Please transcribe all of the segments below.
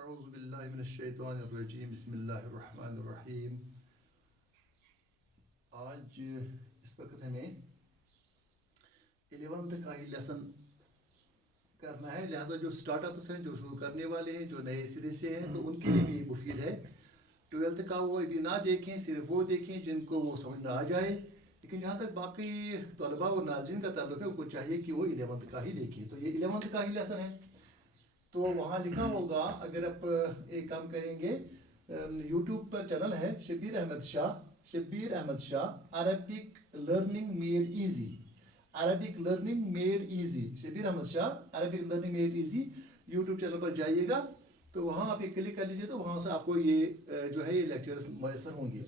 अऊज़ु बिल्लाहि मिनश्शैतानिर्रजीम बिस्मिल्लाहिर्रहमानिर्रहीम। आज इस वक्त हमें 11th का ही लेसन करना है, लिहाजा जो स्टार्टअप्स हैं, जो शुरू करने वाले हैं, जो नए सिरे से हैं, तो उनके लिए भी मुफीद है। 12th का वो अभी ना देखें, सिर्फ वो देखें जिनको वो समझ में आ जाए। लेकिन जहाँ तक बाकी तलबा और नाज़रीन का ताल्लुक है, उनको चाहिए कि वो 11th का ही देखें। तो ये 11th का ही लेसन है। तो वहाँ लिखा होगा, अगर आप एक काम करेंगे, यूट्यूब पर चैनल है Shabbir Ahmed Shah Arabic learning made easy. Arabic learning made easy, Shabbir Ahmed Shah Arabic learning made easy. YouTube channel पर जाइएगा तो वहाँ आप एक क्लिक कर लीजिए, तो वहाँ से आपको ये जो है ये लेक्चर्स मैसर होंगे।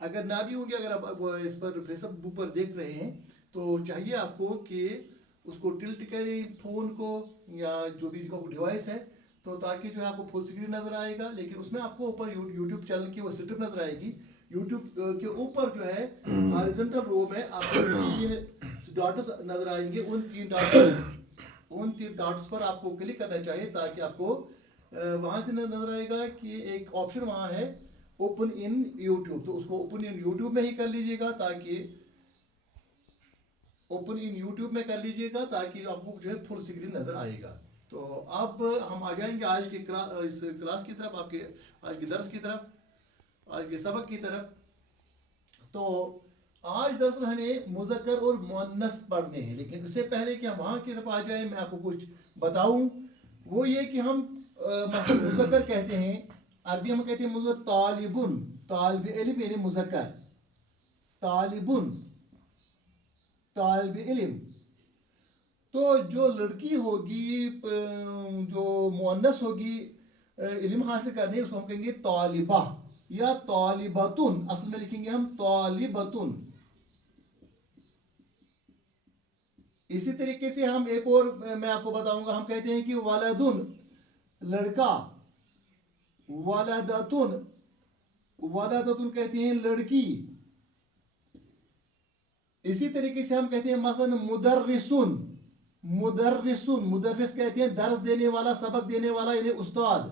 अगर ना भी होंगे, अगर आप इस पर फेसबुक पर देख रहे हैं, तो चाहिए आपको कि उसको टिल्ट करें फ़ोन को या जो भी डिवाइस है, तो ताकि जो है आपको फुल स्क्रीन नज़र आएगा। लेकिन उसमें आपको ऊपर यूट्यूब चैनल की वो स्ट्रिप नज़र आएगी। यूट्यूब के ऊपर जो है हॉरिजॉन्टल रो में आपको 3 डॉट्स नज़र आएंगे। उन तीन डॉट्स पर आपको क्लिक करना चाहिए, ताकि आपको वहाँ से नज़र आएगा कि एक ऑप्शन वहाँ है ओपन इन यूट्यूब। तो उसको ओपन इन यूट्यूब में ही कर लीजिएगा, ताकि ओपन इन यूट्यूब में कर लीजिएगा, ताकि आपको जो है फुल स्क्रीन नज़र आएगा। तो अब हम आ जाएंगे आज की इस क्लास की तरफ, आपके आज के दर्स की तरफ, आज के सबक की तरफ। तो आज दरअसल हमें मुज़क्कर और मुअन्नस पढ़ने हैं। लेकिन उससे पहले कि हम वहाँ की तरफ आ जाए, मैं आपको कुछ बताऊँ। वो ये कि हम मुज़क्कर कहते हैं, अरबी हम कहते हैं तालिबुन, तालिब इल्म यानी मुज़क्कर, तालिबुन तालिब इल्म। तो जो लड़की होगी, जो मुअन्नस होगी इल्म हासिल करने, उसको हम कहेंगे तालिबा या तालिबतुन। असल में लिखेंगे हम तालिबतुन। इसी तरीके से हम एक और मैं आपको बताऊंगा, हम कहते हैं कि वलदुन लड़का, वलदतुन, वलदतुन कहते हैं लड़की। इसी तरीके से हम कहते हैं मसलन मुदर्रिसुन, मुदर्रिसुन, मुदर्रिस कहते हैं दर्स देने वाला, सबक देने वाला यानी उस्ताद।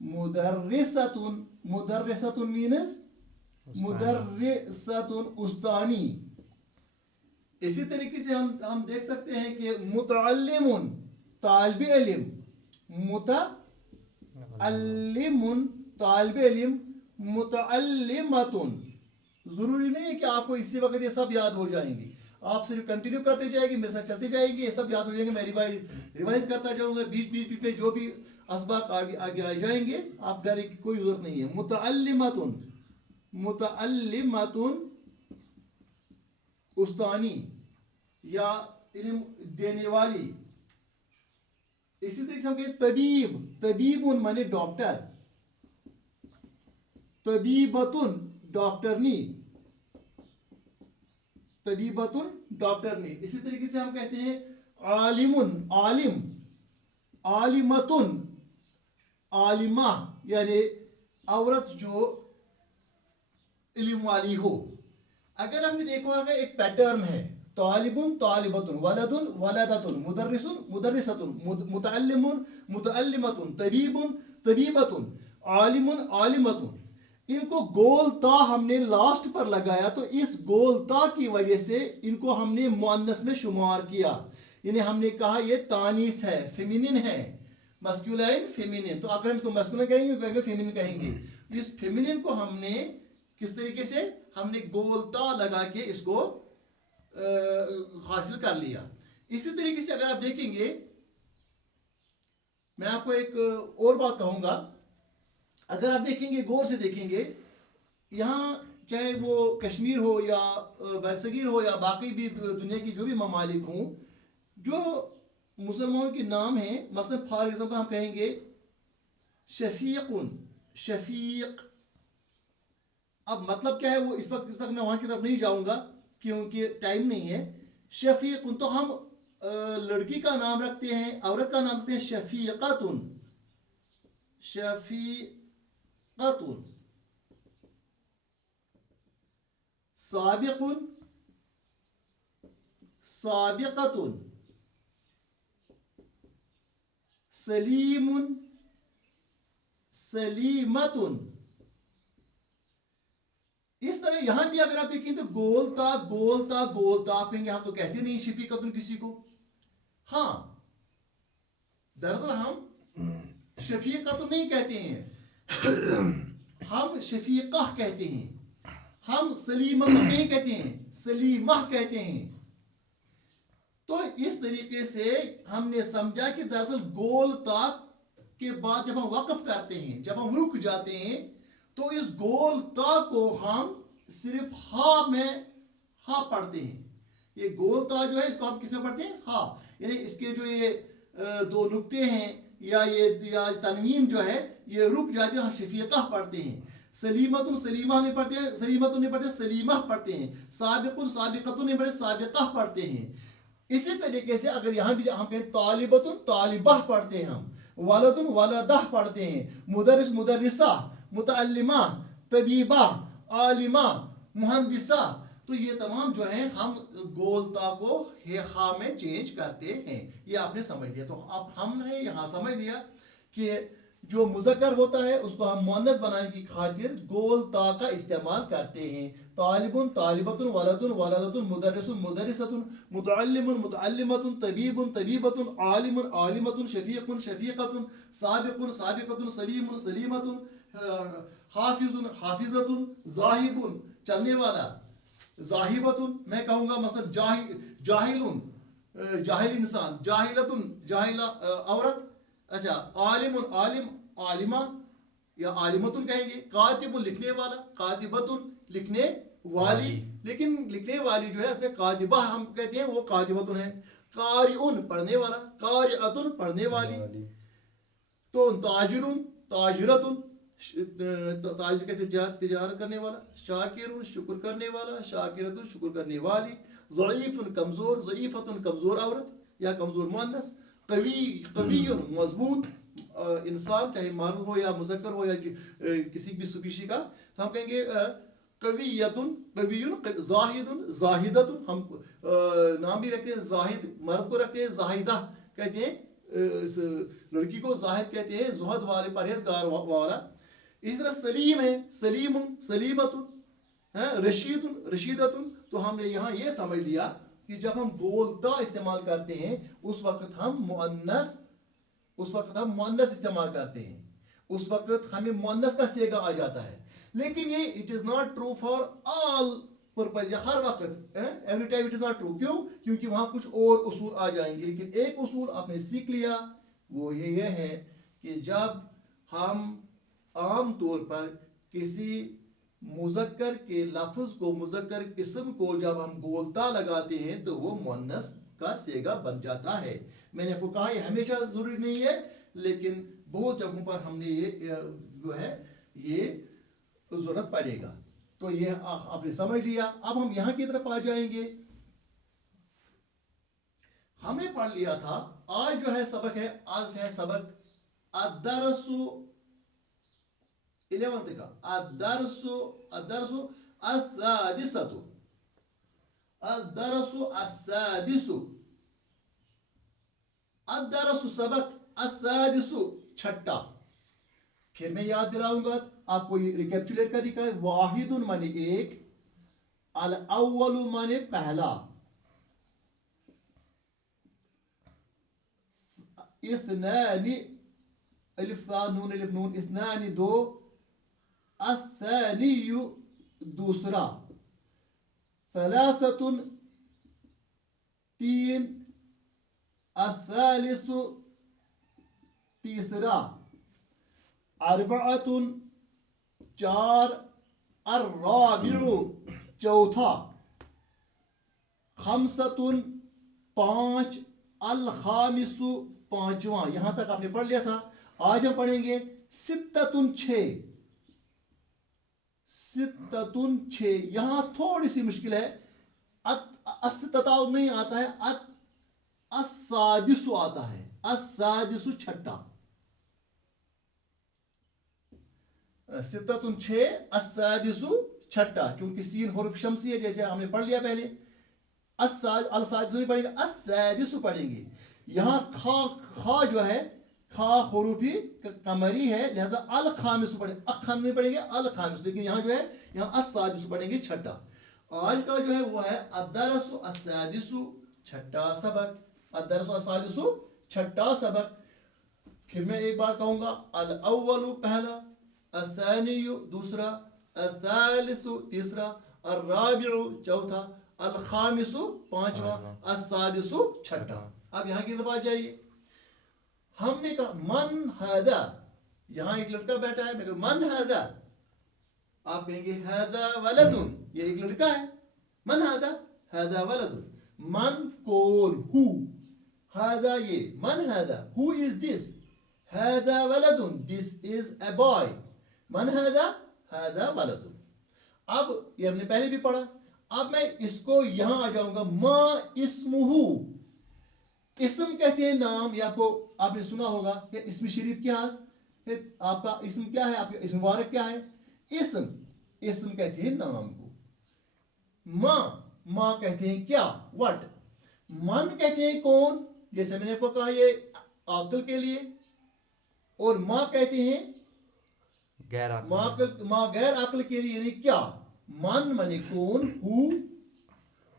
मुदर्रिसतुन, मुदर्रिसतुन मीन्स मुदर्रिसतुन उस्तानी। इसी तरीके से हम देख सकते हैं कि मुतअल्लिमुन तालिब इल्म, मुतअल्लिमुन तालिब इल्म, मुतअल्लिमतुन। जरूरी नहीं है कि आपको इसी वक्त ये सब याद हो जाएंगे। आप सिर्फ कंटिन्यू करते जाएंगे, मेरे साथ चलते जाएंगे, ये सब याद हो जाएंगे। मैं रिवाइज करता जाऊंगा, बीच बीच में जो भी असबाक आगे आगे आ जाएंगे, आप डरने की कोई जरूरत नहीं है। मुतअल्लिमतुन, मुतअल्लिमतुन उस्तानी या इल्म देने वाली। इसी तरीके से हम कहते तबीब, तबीबुन माने डॉक्टर, तबीबतुन डॉक्टरनी, तबीबतुन डॉक्टरनी। इसी तरीके से हम कहते हैं आलिमुन आलिम, आलिमतुन आलिमा यानी औरत जो इल्म वाली हो। अगर हमने देखा होगा एक पैटर्न है, तालिबुन तालिबतुन, वलदुन वलदतुन, मुदर्रिसुन मुदर्रिसतुन, मुतअल्लिमुन मुतअल्लिमतुन, तबीबुन तबीबतुन, आलिमुन आलिमतुन। इनको गोलता हमने लास्ट पर लगाया, तो इस गोलता की वजह से इनको हमने मुअन्नस में शुमार किया। यानी हमने कहा ये तानीस है, फेमिनिन है, मस्कुलाइन फेमिनिन। तो अगर हम इसको मस्कुलाइन कहेंगे, कहेंगे फेमिनिन कहेंगे। इस फेमिनिन को हमने किस तरीके से हमने गोलता लगा के इसको हासिल कर लिया। इसी तरीके से अगर आप देखेंगे, मैं आपको एक और बात कहूंगा। अगर आप देखेंगे, गौर से देखेंगे, यहाँ चाहे वो कश्मीर हो या बरसगीर हो या बाकी भी दुनिया की जो भी ममालिक हों, जो मुसलमानों के नाम हैं, मसलन फॉर एग्जाम्पल हम कहेंगे शफीकुन, शफीक। अब मतलब क्या है वो इस वक्त मैं वहां की तरफ नहीं जाऊंगा क्योंकि टाइम नहीं है। शफीकुन तो हम लड़की का नाम रखते हैं, औरत का नाम रखते हैं शफीकतुन, शफीकतुन। साबिकुन, साबिकतुन, सलीमुन, सलीमतुन। इस तरह यहां भी अगर आप देखें तो गोलता गोलता गोलता, आप कहेंगे हम तो कहते नहीं शफीकतुन किसी को। हाँ, दरअसल हम शफीकतुन नहीं कहते हैं, हम शफीका कहते हैं। हम सलीमतुन नहीं कहते हैं, सलीमा कहते हैं। तो इस तरीके से हमने समझा कि दरअसल गोलता के बाद जब हम वक्फ करते हैं, जब हम रुक जाते हैं, तो इस गोलता को हम सिर्फ हा में हा पढ़ते हैं। ये गोलता जो है इसको हम किस में पढ़ते हैं? हा। यानी इसके जो ये दो नुक्ते हैं या तनवीन जो है ये रुक जाते हैं, हम शफीका पढ़ते हैं। सलीमतुन सलीमा नहीं पढ़ते हैं, सलीमतुन नहीं पढ़ते, सलीमा पढ़ते हैं। साबिकुन साबिकतुन नहीं पढ़ते, साबिका पढ़ते हैं। इसी तरीके से अगर यहाँ भी हम कहें तालिबतुन तालिबा पढ़ते हैं, हम वालदुन वालदा पढ़ते हैं, मुदरिस मुदरिसा, मुतअल्लिमा, तबीबा, आलिमा, मुहंदिसा। तो ये तमाम जो है हम गोलता को हे हा में चेंज करते हैं। ये आपने समझ लिया। तो अब हमने यहाँ समझ लिया कि जो मुज़क्कर होता है उसको हम मुअन्नस बनाने की खातिर गोलता का इस्तेमाल करते हैं। तालिबुन तालिबतुन, वलदुन वलदतुन, मुदरिसुन मुदरिसतुन, मुतअल्लिमुन मुतअल्लिमतुन, तबीबुन तबीबतुन, आलिमुन आलिमतुन, शफीकुन शफीकतुन, साबिकुन साबिकतुन, सलीमुन सलीमतुन, हाफिजुन हाफिजतुन, जाहिबुन चलने वाला, जाहिबतुन मैं कहूँगा मतलब जाहिलुन जाहिल इंसान, जाहिलतुन जाहिला औरत। अच्छा, आलिमुन आलिम आलिमा या आलिमतुन कहेंगे। कातिबुन लिखने वाला, कातिबतुन लिखने वाली। लेकिन लिखने वाली जो है उसमें कातिबा हम कहते हैं, वो कातिबतुन है। कारिउन पढ़ने वाला, कारिअतुन पढ़ने वाली। तो ताजिरुन ताजिरतुन, ताजिर कहते तिजारत करने वाला। शाकिरुन शुक्र करने वाला, शाकिरतुन शुक्र करने वाली। ज़ईफुन कमजोर, ज़ईफतुन कमजोर औरत या कमजोर मुअन्नस। कवी कवियुन मजबूत इंसान, चाहे मारूफ हो या मुज़क्कर हो या किसी भी स्पीशी का। तो हम कहेंगे कवियतुन कवियुन, जाहिदुन जाहिदतुन, हम नाम भी रखते हैं जाहिद मर्द को रखते हैं, जाहिदा कहते हैं इस लड़की को, जाहिद कहते हैं जुहद वाले परहेजगार वाला। इस तरह सलीम है, सलीमुन सलीमतुन है, रशीदुन रशीदतुन। तो हमने यहाँ ये समझ लिया कि जब हम गोलता इस्तेमाल करते हैं उस वक्त हम मुअन्नस इस्तेमाल करते हैं, उस वक्त हमें मुअन्नस का सेगा आ जाता है। लेकिन ये it is not true for all purpose, हर वक्त every time it is not true. क्यों? क्योंकि वहां कुछ और उसूल आ जाएंगे। लेकिन एक उसूल आपने सीख लिया, वो ये है कि जब हम आम तौर पर किसी मुज़क्कर के लफ्ज़ को, मुज़क्कर इस्म को जब हम गोलता लगाते हैं तो वो मुअन्नस का सेगा बन जाता है। मैंने आपको कहा ये हमेशा जरूरी नहीं है, लेकिन बहुत जगहों पर हमने ये जो है ये जरूरत पड़ेगा। तो ये आपने समझ लिया। अब हम यहाँ की तरफ आ जाएंगे। हमने पढ़ लिया था, आज जो है सबक है, आज है सबक अदरसु 11 का, अदरसु अस्सादिसतु, अदरसु अस्सादिसु, अदरसु सबक, अस्सादिसु छठा। फिर मैं याद दिलाऊंगा आपको, ये रिकैप्चुलेट करने का है। वाहिदुन माने एक, अल अव्वलु माने पहला, इस्नानी अलिफ सा नून अलिफ नून, इस्नानी दो, अस्सानियु दूसरा, सलासतुन तीन, अस्सालिसु तीसरा, अर्बअतुन चार, अर्राबिउ चौथा, खमसतुन पांच, अल खामिसु पांचवा। यहां तक आपने पढ़ लिया था। आज हम पढ़ेंगे सित्ततुन छह, सित्ततुन छह। यहां थोड़ी सी मुश्किल है, अस्सताउ नहीं आता है, अस्सादिसु आता है, अस्सादिसु छठा। सित्ततुन छह, अस्सादिसु छठा, क्योंकि सीन हुर्फ शम्सी है, जैसे हमने पढ़ लिया पहले। अल सादिसु नहीं पढ़ेंगे, अस्सादिसु पढ़ेंगे। यहाँ खा जो है खा हरूफी कमरी है, लिहाजा अल खामिस पढ़े, अखान नहीं पढ़ेंगे अल खामिस, लेकिन यहाँ जो है यहाँ असादिस पढ़ेंगे छठा। आज का जो है वो है अदरसु असादिसु छठा सबक, अदरसु असादिसु छठा सबक। फिर मैं एक बात कहूंगा, अल अव्वलु पहला, असानियु दूसरा, असालिसु तीसरा, अर्राबिउ चौथा, अल खामिसु पांचवा, असादिसु छठा। अब यहाँ की तरफ आ जाइए। हमने कहा मन हादा, यहाँ एक लड़का बैठा है, मैं कहूँ मन हादा, आप कहेंगे हादा वलदुन, ये एक लड़का है, मन हादा, हादा वलदुन। मन कौन, हु, हादा ये, मन हादा, हु इज दिस, हादा वलदुन, दिस इज अ बॉय, मन हादा, हादा वलदुन। अब ये हमने पहले भी पढ़ा, अब मैं इसको यहां आ जाऊंगा, मा इस्मुहु, इस्म कहते हैं नाम, या आपको आपने सुना होगा कि इस्म शरीफ क्या है, आपका इस्म क्या है, आपका इस्म मुबारक क्या है, इस्म, इस्म कहते हैं नाम को। माँ कहते हैं क्या, व्हाट। मन कहते हैं कौन, जैसे मैंने आपको कहा ये अक्ल के लिए, और माँ कहते हैं गैर अक्ल, माँ गैर अक्ल के लिए, यानी क्या। मन माने कौन, हु,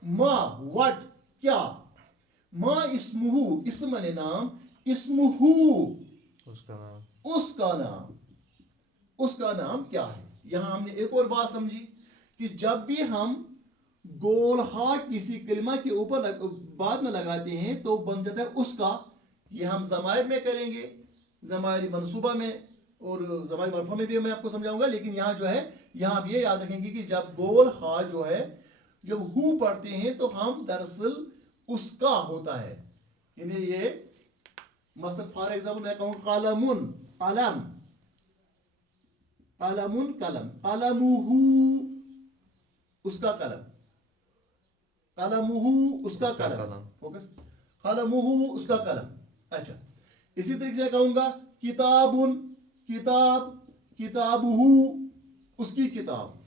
माँ व्हाट क्या, माँ इस्मुहु, इस्म माने नाम, इस्मुहु उसका नाम, उसका नाम, उसका नाम क्या है। यहां हमने एक और बात समझी कि जब भी हम गोल हा किसी कलिमा के ऊपर बाद में लगाते हैं तो बन जाता है उसका। ये हम ज़माइर में करेंगे, ज़माइर मंसूबा में और ज़माइर मरफू में भी मैं आपको समझाऊंगा, लेकिन यहाँ जो है यहाँ आप ये याद रखेंगे कि जब गोल हा जो है, जब हु पढ़ते हैं तो हम दरअसल उसका होता है। यानी ये मसलन फॉर एग्जाम्पल मैं कहूँ कलमुन, कलम, कलमुन कलम, कलमुहु उसका कलम, कलमुहु उसका कलम, फोकस, कलमुहु उसका कलम। अच्छा, इसी तरीके से कहूंगा किताबुन, किताब, किताबुहु उसकी किताब,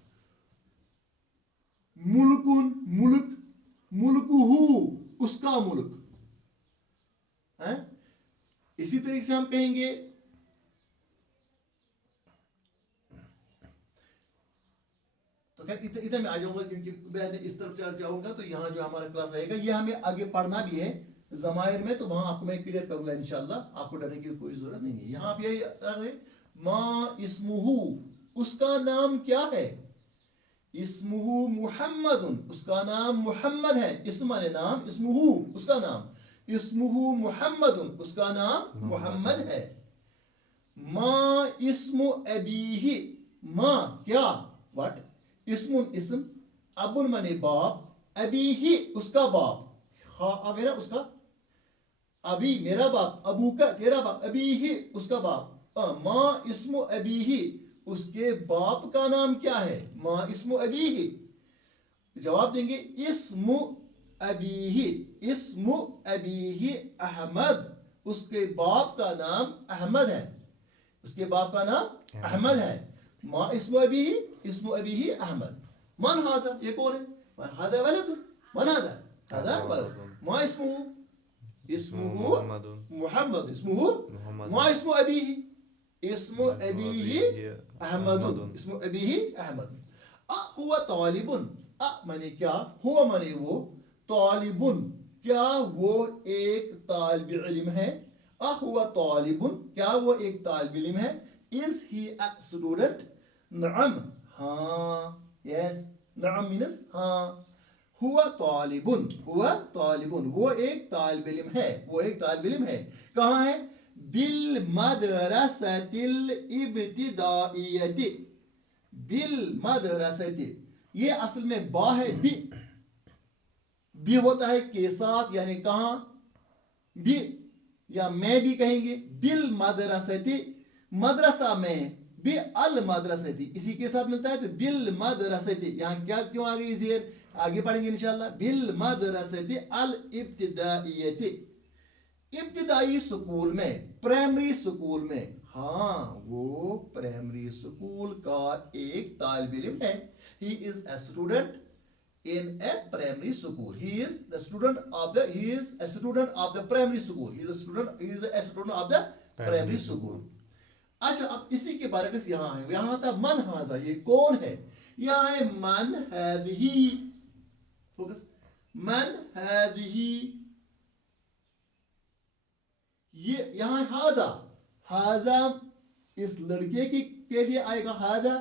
मुल्कुन मुल्क, मुल्कुहु उसका मुल्क है। इसी तरीके से हम कहेंगे तो खैर इधर मैं आ जाऊंगा, क्योंकि मैं इस तरफ जाऊंगा तो यहाँ जो हमारा क्लास रहेगा ये हमें आगे पढ़ना भी है ज़माइर में, तो वहां आपको मैं क्लियर करूंगा इंशाल्लाह, आपको डरने की कोई जरूरत नहीं है। यहाँ पे यही मा इस्मुहु उसका नाम क्या है, इस्मुहु मुहम्मदुन उसका नाम मुहम्मद है, इस्म माने नाम, इस्मुहु उसका नाम, इस्मुहु मुहम्मदुन उसका नाम मुहम्मद है। मा इस्मु अबीही, माँ क्या, व्हाट, इस्मुन इस्म, अबुन माने बाप, अबीही उसका बाप, हा आ गया ना उसका, अबी मेरा बाप, अबू का तेरा बाप, अबीही उसका बाप। माँ इस्मु अबीही उसके बाप का नाम क्या है, माँ इस्मु अबीही, जवाब देंगे इस्मु अबीही, इस्मु अबीही अहमद, उसके बाप का नाम अहमद है, उसके बाप का नाम अहमद है। माँ इस्मु अबीही, इस्मु अबीही अहमद। मन हाजा, ये कौन है, मन हाजा वलद, मन हाजा, हाजा वलद। माँ इस्मुहु, इस्मुहु मुहम्मद, इस्मुहु, माँ इस्मु अबीही, इस्मु अबीही अहमद, इस्मु अबीही अहमद। हुआ तालिबुन, माने क्या, हुआ माने वो, तालिबुन क्या वो एक तालिब इल्म है, हुआ तालिबुन क्या वो एक तालिब इल्म है, इज ही अ स्टूडेंट, नअम हाँ, यस, नअम मीन्स हाँ, हुआ तालिबुन, हुआ तालिबुन वो एक तालिब इल्म है, वो एक तालिब इल्म है। कहाँ है, बिल मदरसतिल इब्तिदाइयति, बिल मदरसति, ये असल में बा है, बी होता है के साथ, यानी कहां, बी या मैं भी कहेंगे, बिल मदरसति मदरसा में, बि अल मदरसति इसी के साथ मिलता है, तो बिल मदरसति यहां क्या क्यों आ गई जेर, आगे पढ़ेंगे इंशाल्लाह। बिल मदरसति अल इब्तिदाइयति, इब्तिदाई स्कूल में, प्राइमरी स्कूल में, हाँ वो प्राइमरी स्कूल का एक तालिब इल्म है। He is a student in a primary school, he is a student of the primary school, he is a student of the primary सुकून। अच्छा, अब इसी के बरकस यहाँ है, यहाँ था मन हाजा, ये कौन है, यहाँ है मन हादिही, फोकस, मन हादिही, ये यहाँ हादा, हाजा इस लड़के की के लिए आएगा हादा,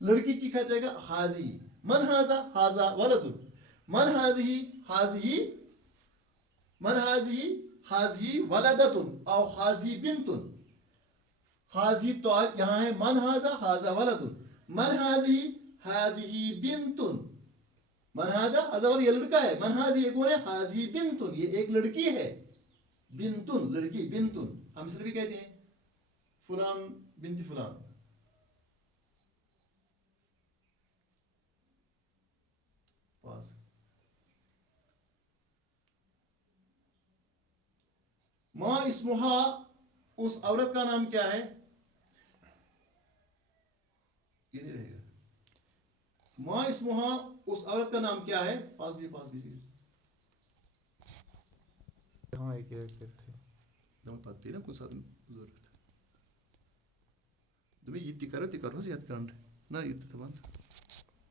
लड़की की खातिर आएगा हाजी। मन हाजा, हाजा वलदुन, मन हादिही, हादिही, मन हाजी, हाजी वलदतुन और हाजी बिनतुन। हाजी तो यहाँ है मन हाजा, हाजा वलदुन, मन हाजी, हादिही बिनतुन, मन हाजा, हाजा वाला ये लड़का है, मन हाजी ये कौन है, हाजी बिनतुन, ये एक लड़की है, बिनतुन लड़की, बिनतुन हम सिर्फ भी कहते हैं फुलान बिनती फुलान। पास माँ इस्मुहा, उस औरत का नाम क्या है, ये नहीं रहेगा, माँ इस्मुहा उस औरत का नाम क्या है, पास भी हाँ एक थे दम पत्ती ना कुछ जरूरत तुम्हें ये तिकारो तिकारो से याद करना ना ये तो बंद